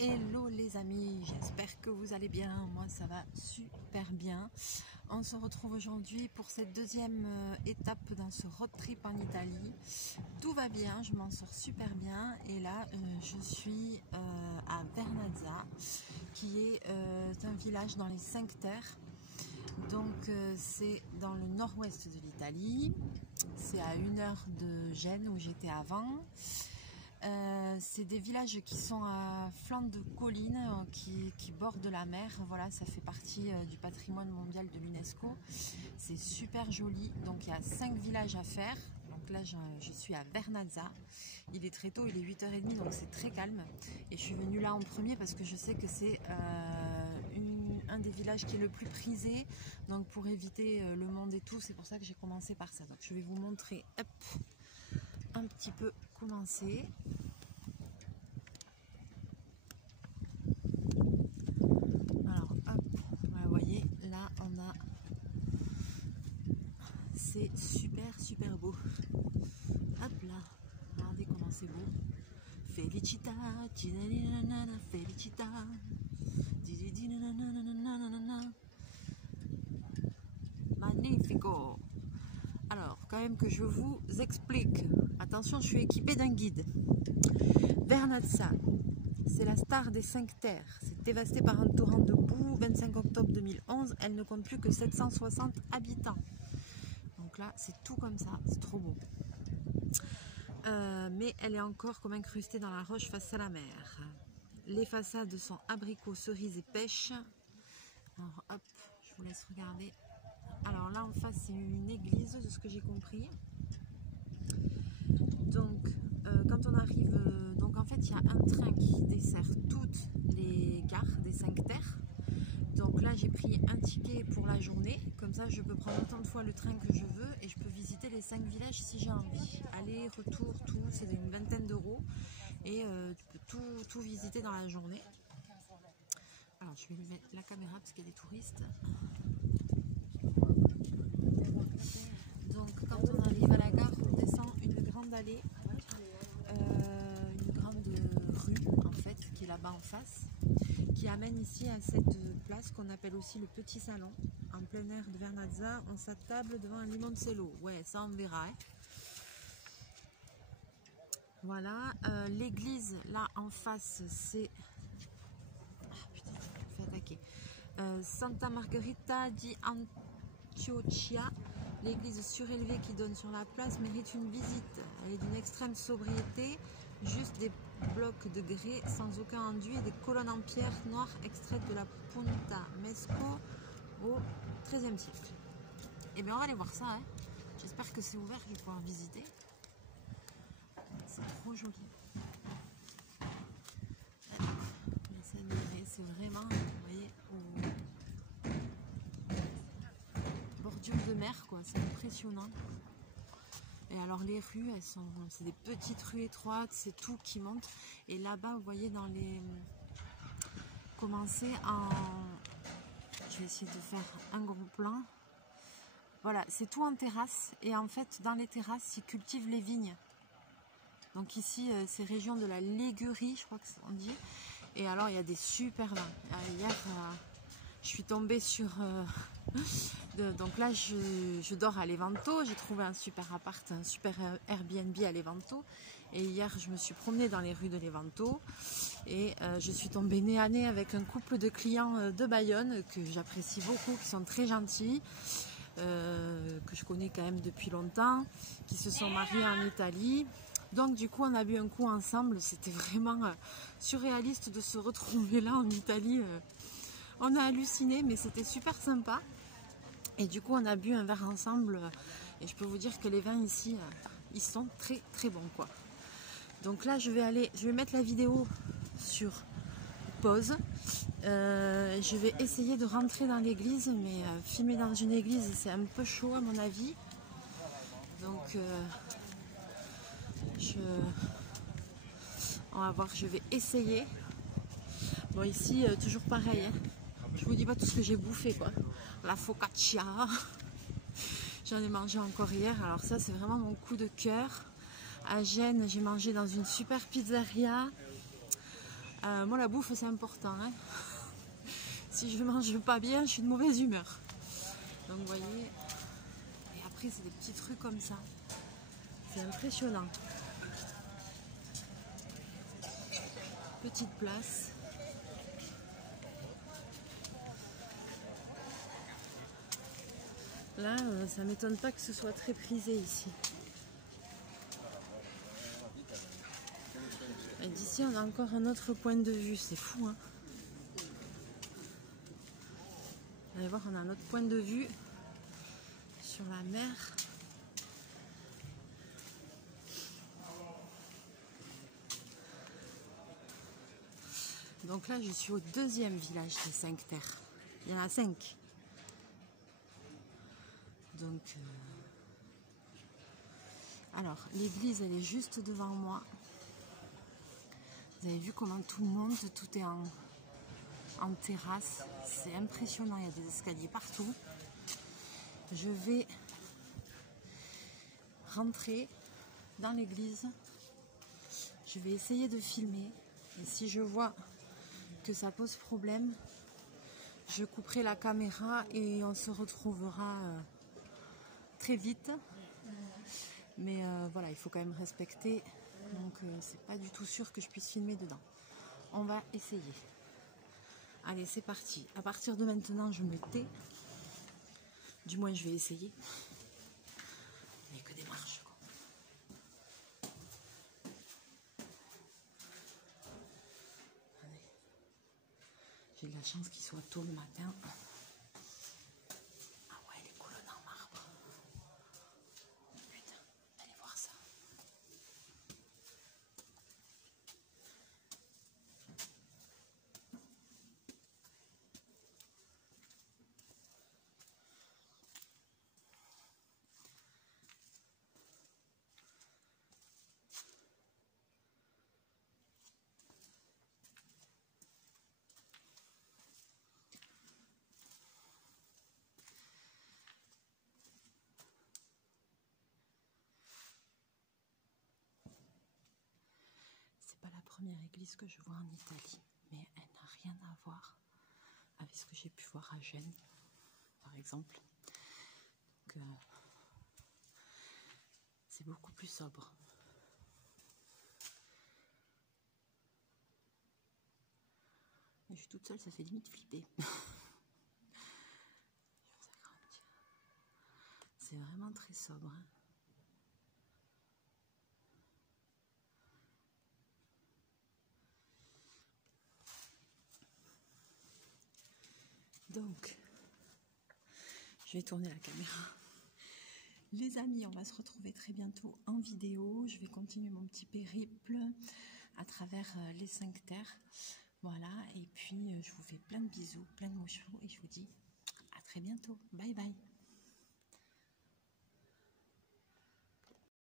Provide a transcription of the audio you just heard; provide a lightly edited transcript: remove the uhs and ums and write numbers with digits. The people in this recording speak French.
Hello les amis, j'espère que vous allez bien, moi ça va super bien. On se retrouve aujourd'hui pour cette deuxième étape dans ce road trip en Italie. Tout va bien, je m'en sors super bien et là je suis à Vernazza qui est un village dans les 5 Terres. Donc c'est dans le nord-ouest de l'Italie, c'est à 1 heure de Gênes où j'étais avant. C'est des villages qui sont à flanc de collines qui bordent la mer. Voilà, ça fait partie du patrimoine mondial de l'UNESCO. C'est super joli. Donc il y a 5 villages à faire. Donc là je suis à Vernazza. Il est très tôt, il est 8h30, donc c'est très calme. Et je suis venue là en premier parce que je sais que c'est un des villages qui est le plus prisé. Donc pour éviter le monde et tout, c'est pour ça que j'ai commencé par ça. Donc je vais vous montrer un petit peu comment c'est. Alors hop, vous voyez, là on a, c'est super beau. Hop là, regardez comment c'est beau. Felicita, felicita, magnifico. Alors, quand même que je vous explique. Attention, je suis équipée d'un guide. Vernazza, c'est la star des 5 Terres. C'est dévasté par un torrent de boue. 25 octobre 2011, elle ne compte plus que 760 habitants. Donc là, c'est tout comme ça. C'est trop beau. Mais elle est encore comme incrustée dans la roche face à la mer. Les façades sont abricots, cerises et pêche. Alors hop, je vous laisse regarder. Alors là en face c'est une église de ce que j'ai compris. Donc quand on arrive, donc en fait il y a un train qui dessert toutes les gares des 5 Terres. Donc là j'ai pris un ticket pour la journée, comme ça je peux prendre autant de fois le train que je veux et je peux visiter les 5 villages si j'ai envie. Aller, retour, tout, c'est une vingtaine d'euros et tu peux tout visiter dans la journée. Alors je vais lever la caméra parce qu'il y a des touristes. Donc quand on arrive à la gare, on descend une grande allée, une grande rue en fait, qui est là-bas en face, qui amène ici à cette place qu'on appelle aussi le Petit Salon, en plein air de Vernazza. On s'attable devant un limoncello. Ouais, ça on verra. Hein. Voilà, l'église là en face, c'est... Ah putain, je me fais attaquer. Santa Margherita di Antiochia. L'église surélevée qui donne sur la place mérite une visite. Elle est d'une extrême sobriété, juste des blocs de grès sans aucun enduit et des colonnes en pierre noire extraites de la Punta Mesco au XIIIe siècle. Et bien on va aller voir ça. Hein. J'espère que c'est ouvert, je vais pouvoir visiter. C'est trop joli. C'est vraiment, vous voyez, bordure de mer, quoi. C'est impressionnant. Et alors les rues, elles sont, c'est des petites rues étroites, c'est tout qui monte. Et là-bas, vous voyez dans les, commencer en, je vais essayer de faire un gros plan. Voilà, c'est tout en terrasse. Et en fait, dans les terrasses, ils cultivent les vignes. Donc ici, c'est région de la Ligurie, je crois que on dit. Et alors, il y a des super vins. Hier, je suis tombée sur... donc là, je dors à Levanto. J'ai trouvé un super appart, un super Airbnb à Levanto. Et hier, je me suis promenée dans les rues de Levanto. Et je suis tombée nez à nez avec un couple de clients de Bayonne que j'apprécie beaucoup, qui sont très gentils. Que je connais quand même depuis longtemps, qui se sont mariés en Italie. Donc du coup on a bu un coup ensemble, c'était vraiment surréaliste de se retrouver là en Italie. On a halluciné mais c'était super sympa. Et du coup on a bu un verre ensemble et je peux vous dire que les vins ici, ils sont très bons quoi. Donc là je vais mettre la vidéo sur pause. Je vais essayer de rentrer dans l'église, mais filmer dans une église c'est un peu chaud à mon avis. Donc on va voir, je vais essayer. Bon ici toujours pareil, hein. Je vous dis pas tout ce que j'ai bouffé quoi. La focaccia, j'en ai mangé encore hier, alors ça c'est vraiment mon coup de cœur. À Gênes j'ai mangé dans une super pizzeria. Moi, la bouffe, c'est important. Hein. Si je mange pas bien, je suis de mauvaise humeur. Donc, vous voyez. Et après, c'est des petits trucs comme ça. C'est impressionnant. Petite place. Là, ça m'étonne pas que ce soit très prisé ici. Et d'ici, on a encore un autre point de vue. C'est fou, hein. Vous allez voir, on a un autre point de vue sur la mer. Donc là, je suis au deuxième village des 5 terres. Il y en a 5. Donc, alors, l'église, elle est juste devant moi. Vous avez vu comment tout le monde, tout est en terrasse. C'est impressionnant, il y a des escaliers partout. Je vais rentrer dans l'église. Je vais essayer de filmer. Et si je vois que ça pose problème, je couperai la caméra et on se retrouvera très vite. Mais voilà, il faut quand même respecter. Donc c'est pas du tout sûr que je puisse filmer dedans. On va essayer. Allez, c'est parti. À partir de maintenant, je me tais. Du moins, je vais essayer. Il n'y a que des marches, quoi. Allez. J'ai de la chance qu'il soit tôt le matin. Ah ouais, les colonnes en marbre. Putain, allez voir ça. C'est pas la première église que je vois en Italie, mais elle n'a rien à voir avec ce que j'ai pu voir à Gênes, par exemple. Donc, c'est beaucoup plus sobre. Mais je suis toute seule, ça fait limite flipper. C'est vraiment très sobre. Hein. Donc, je vais tourner la caméra. Les amis, on va se retrouver très bientôt en vidéo. Je vais continuer mon petit périple à travers les 5 terres. Voilà, et puis je vous fais plein de bisous, plein de mouchoirs et je vous dis à très bientôt. Bye bye.